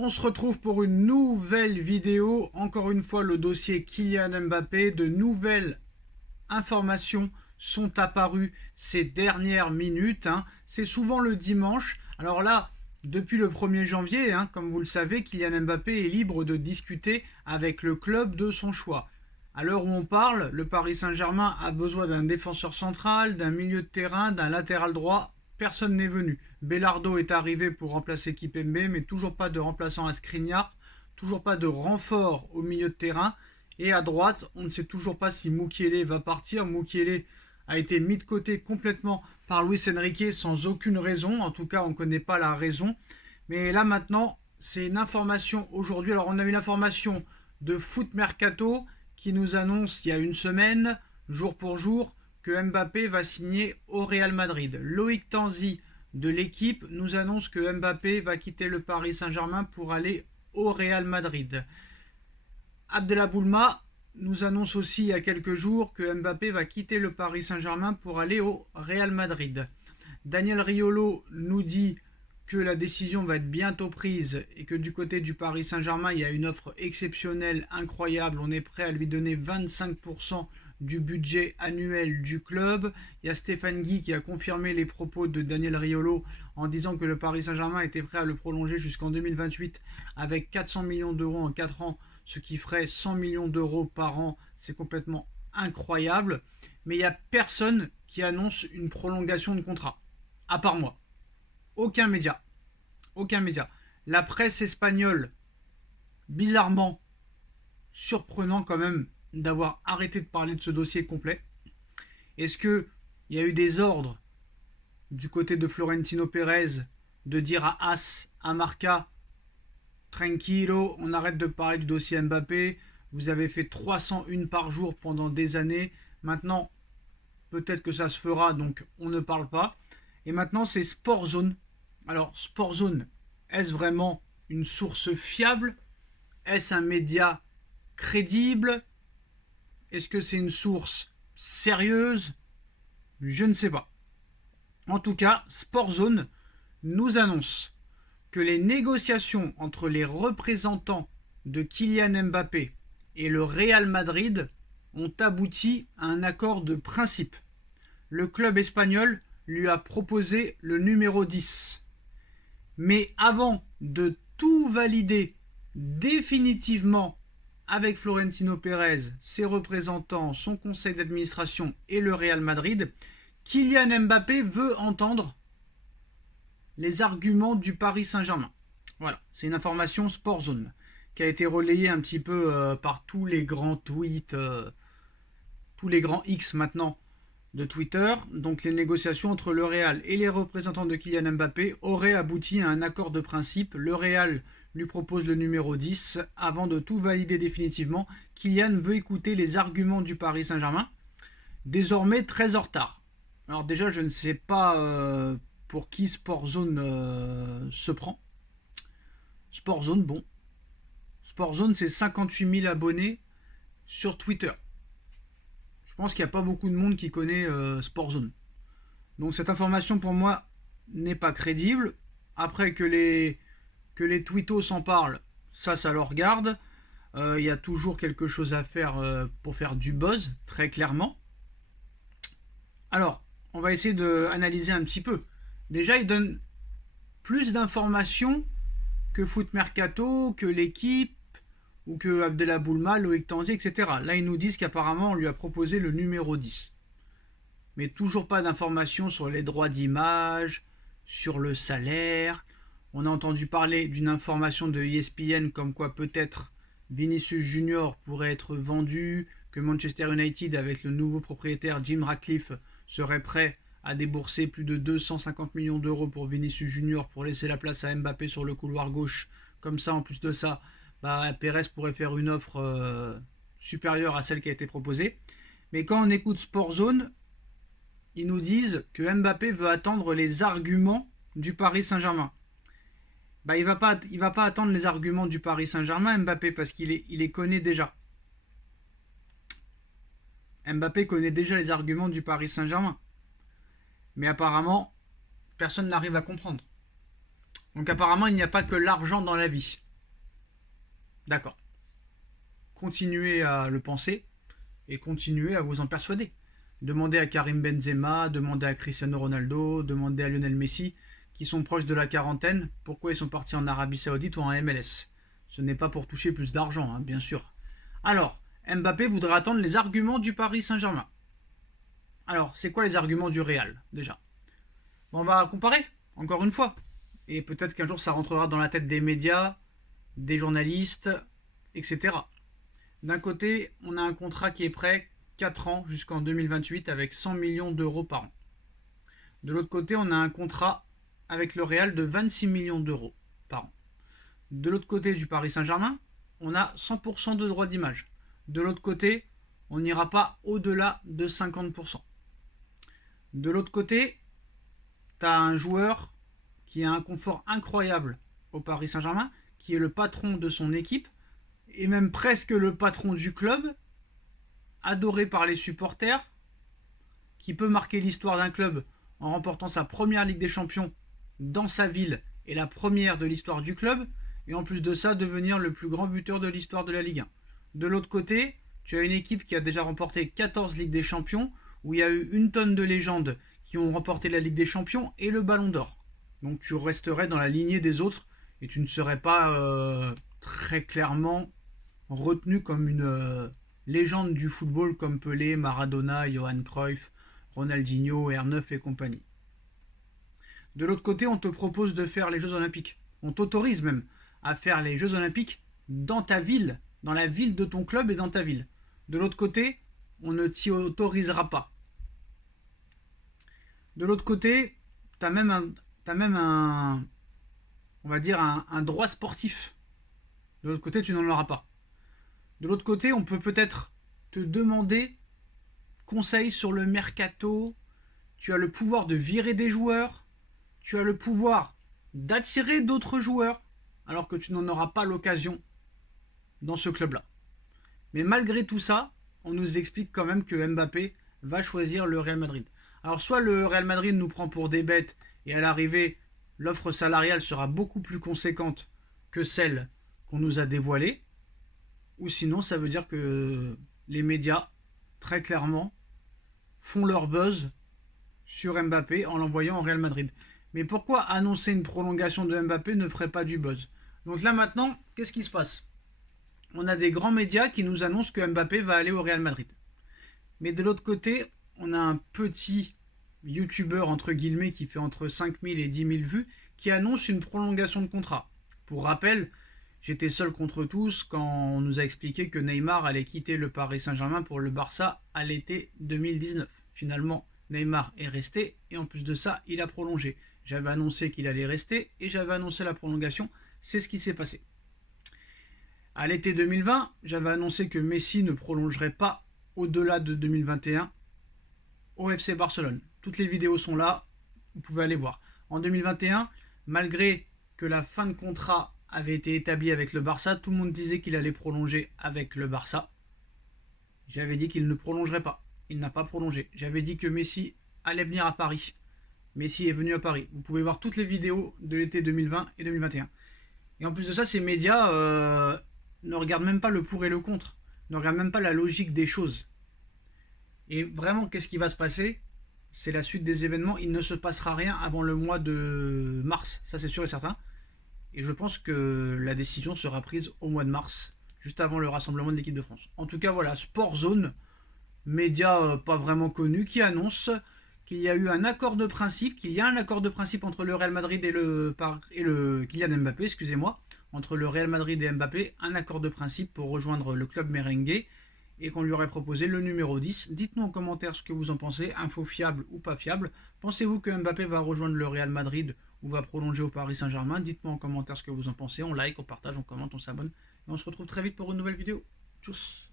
On se retrouve pour une nouvelle vidéo. Encore une fois, le dossier Kylian Mbappé. De nouvelles informations sont apparues ces dernières minutes. C'est souvent le dimanche. Alors là, depuis le 1er janvier, comme vous le savez, Kylian Mbappé est libre de discuter avec le club de son choix. À l'heure où on parle, le Paris Saint-Germain a besoin d'un défenseur central, d'un milieu de terrain, d'un latéral droit. Personne n'est venu. Belardo est arrivé pour remplacer Kipembe, mais toujours pas de remplaçant à Skriniar, toujours pas de renfort au milieu de terrain. Et à droite, on ne sait toujours pas si Mukiele va partir. Mukiele a été mis de côté complètement par Luis Enrique sans aucune raison. En tout cas, on ne connaît pas la raison. Mais là maintenant, c'est une information aujourd'hui. Alors on a une information de Foot Mercato qui nous annonce il y a une semaine, jour pour jour, que Mbappé va signer au Real Madrid. Loïc Tanzi de l'équipe nous annonce que Mbappé va quitter le Paris Saint-Germain pour aller au Real Madrid. Abdellah Boulma nous annonce aussi il y a quelques jours que Mbappé va quitter le Paris Saint-Germain pour aller au Real Madrid. Daniel Riolo nous dit que la décision va être bientôt prise et que du côté du Paris Saint-Germain, il y a une offre exceptionnelle, incroyable. On est prêt à lui donner 25% du budget annuel du club. Il y a Stéphane Guy qui a confirmé les propos de Daniel Riolo en disant que le Paris Saint-Germain était prêt à le prolonger jusqu'en 2028 avec 400 millions d'euros en 4 ans, ce qui ferait 100 millions d'euros par an. C'est complètement incroyable. Mais il n'y a personne qui annonce une prolongation de contrat, à part moi. Aucun média. Aucun média. La presse espagnole, bizarrement, surprenant quand même d'avoir arrêté de parler de ce dossier complet. Est-ce qu'il y a eu des ordres du côté de Florentino Pérez de dire à AS, à Marca, tranquillo, on arrête de parler du dossier Mbappé, vous avez fait 301 par jour pendant des années, maintenant peut-être que ça se fera, donc on ne parle pas. Et maintenant c'est Sportzone. Alors Sportzone, est-ce vraiment une source fiable? Est-ce un média crédible? Est-ce que c'est une source sérieuse? Je ne sais pas. En tout cas, Sportzone nous annonce que les négociations entre les représentants de Kylian Mbappé et le Real Madrid ont abouti à un accord de principe. Le club espagnol lui a proposé le numéro 10. Mais avant de tout valider définitivement avec Florentino Pérez, ses représentants, son conseil d'administration et le Real Madrid, Kylian Mbappé veut entendre les arguments du Paris Saint-Germain. Voilà, c'est une information Sportzone qui a été relayée un petit peu par tous les grands tweets, tous les grands X maintenant de Twitter. Donc les négociations entre le Real et les représentants de Kylian Mbappé auraient abouti à un accord de principe. Le Real lui propose le numéro 10. Avant de tout valider définitivement, Kylian veut écouter les arguments du Paris Saint-Germain, désormais très en retard. Alors déjà, je ne sais pas pour qui Sportzone se prend. Sportzone, bon. Sportzone, c'est 58 000 abonnés sur Twitter. Je pense qu'il n'y a pas beaucoup de monde qui connaît Sportzone. Donc cette information pour moi n'est pas crédible. Après que les tweetos s'en parlent, ça leur regarde. Il y a toujours quelque chose à faire pour faire du buzz, très clairement. Alors, on va essayer d'analyser un petit peu. Déjà, il donne plus d'informations que Foot Mercato, que l'équipe, ou que Abdellah Boulma, Loïc Tanzi, etc. Là, ils nous disent qu'apparemment, on lui a proposé le numéro 10. Mais toujours pas d'informations sur les droits d'image, sur le salaire. On a entendu parler d'une information de ESPN comme quoi peut-être Vinicius Junior pourrait être vendu, que Manchester United, avec le nouveau propriétaire Jim Ratcliffe, serait prêt à débourser plus de 250 millions d'euros pour Vinicius Junior pour laisser la place à Mbappé sur le couloir gauche. Comme ça, en plus de ça, Pérez pourrait faire une offre supérieure à celle qui a été proposée. Mais quand on écoute Sportzone, ils nous disent que Mbappé veut attendre les arguments du Paris Saint-Germain. Il va pas attendre les arguments du Paris Saint-Germain, Mbappé, parce qu'il les connaît déjà. Mbappé connaît déjà les arguments du Paris Saint-Germain. Mais apparemment, personne n'arrive à comprendre. Donc apparemment, il n'y a pas que l'argent dans la vie. D'accord. Continuez à le penser et continuez à vous en persuader. Demandez à Karim Benzema, demandez à Cristiano Ronaldo, demandez à Lionel Messi, qui sont proches de la quarantaine, pourquoi ils sont partis en Arabie Saoudite ou en MLS. Ce n'est pas pour toucher plus d'argent, hein, bien sûr. Alors, Mbappé voudrait attendre les arguments du Paris Saint-Germain. Alors, c'est quoi les arguments du Real, déjà? On va comparer, encore une fois. Et peut-être qu'un jour, ça rentrera dans la tête des médias, des journalistes, etc. D'un côté, on a un contrat qui est prêt 4 ans jusqu'en 2028 avec 100 millions d'euros par an. De l'autre côté, on a un contrat avec le Real de 26 millions d'euros par an. De l'autre côté du Paris Saint-Germain, on a 100% de droits d'image. De l'autre côté, on n'ira pas au-delà de 50%. De l'autre côté, tu as un joueur qui a un confort incroyable au Paris Saint-Germain, qui est le patron de son équipe, et même presque le patron du club, adoré par les supporters, qui peut marquer l'histoire d'un club en remportant sa première Ligue des Champions dans sa ville et la première de l'histoire du club, et en plus de ça, devenir le plus grand buteur de l'histoire de la Ligue 1. De l'autre côté, tu as une équipe qui a déjà remporté 14 Ligues des Champions, où il y a eu une tonne de légendes qui ont remporté la Ligue des Champions et le Ballon d'Or. Donc tu resterais dans la lignée des autres, et tu ne serais pas très clairement retenu comme une légende du football comme Pelé, Maradona, Johan Cruyff, Ronaldinho, R9 et compagnie. De l'autre côté, on te propose de faire les Jeux Olympiques. On t'autorise même à faire les Jeux Olympiques dans ta ville, dans la ville de ton club et dans ta ville. De l'autre côté, on ne t'y autorisera pas. De l'autre côté, tu as même un on va dire un droit sportif. De l'autre côté, tu n'en auras pas. De l'autre côté, on peut peut-être te demander conseil sur le mercato. Tu as le pouvoir de virer des joueurs. Tu as le pouvoir d'attirer d'autres joueurs, alors que tu n'en auras pas l'occasion dans ce club-là. Mais malgré tout ça, on nous explique quand même que Mbappé va choisir le Real Madrid. Alors soit le Real Madrid nous prend pour des bêtes et à l'arrivée, l'offre salariale sera beaucoup plus conséquente que celle qu'on nous a dévoilée, ou sinon ça veut dire que les médias, très clairement, font leur buzz sur Mbappé en l'envoyant au Real Madrid. Mais pourquoi annoncer une prolongation de Mbappé ne ferait pas du buzz? Donc là maintenant, qu'est-ce qui se passe? On a des grands médias qui nous annoncent que Mbappé va aller au Real Madrid. Mais de l'autre côté, on a un petit youtubeur entre guillemets qui fait entre 5000 et 10 000 vues qui annonce une prolongation de contrat. Pour rappel, j'étais seul contre tous quand on nous a expliqué que Neymar allait quitter le Paris Saint-Germain pour le Barça à l'été 2019. Finalement, Neymar est resté et en plus de ça, il a prolongé. J'avais annoncé qu'il allait rester et j'avais annoncé la prolongation. C'est ce qui s'est passé. À l'été 2020, j'avais annoncé que Messi ne prolongerait pas au-delà de 2021 au FC Barcelone. Toutes les vidéos sont là, vous pouvez aller voir. En 2021, malgré que la fin de contrat avait été établie avec le Barça, tout le monde disait qu'il allait prolonger avec le Barça. J'avais dit qu'il ne prolongerait pas. Il n'a pas prolongé. J'avais dit que Messi allait venir à Paris. Messi est venu à Paris. Vous pouvez voir toutes les vidéos de l'été 2020 et 2021. Et en plus de ça, ces médias ne regardent même pas le pour et le contre. Ne regardent même pas la logique des choses. Et vraiment, qu'est-ce qui va se passer? C'est la suite des événements. Il ne se passera rien avant le mois de mars. Ça, c'est sûr et certain. Et je pense que la décision sera prise au mois de mars, juste avant le rassemblement de l'équipe de France. En tout cas, voilà, Sport Zone, média pas vraiment connu, qui annonce qu'il y a eu un accord de principe, qu'il y a un accord de principe entre le Real Madrid et le Kylian Mbappé, excusez-moi, entre le Real Madrid et Mbappé, un accord de principe pour rejoindre le club merengue et qu'on lui aurait proposé le numéro 10. Dites-nous en commentaire ce que vous en pensez, info fiable ou pas fiable. Pensez-vous que Mbappé va rejoindre le Real Madrid ou va prolonger au Paris Saint-Germain? Dites-moi en commentaire ce que vous en pensez, on like, on partage, on commente, on s'abonne et on se retrouve très vite pour une nouvelle vidéo. Tchuss.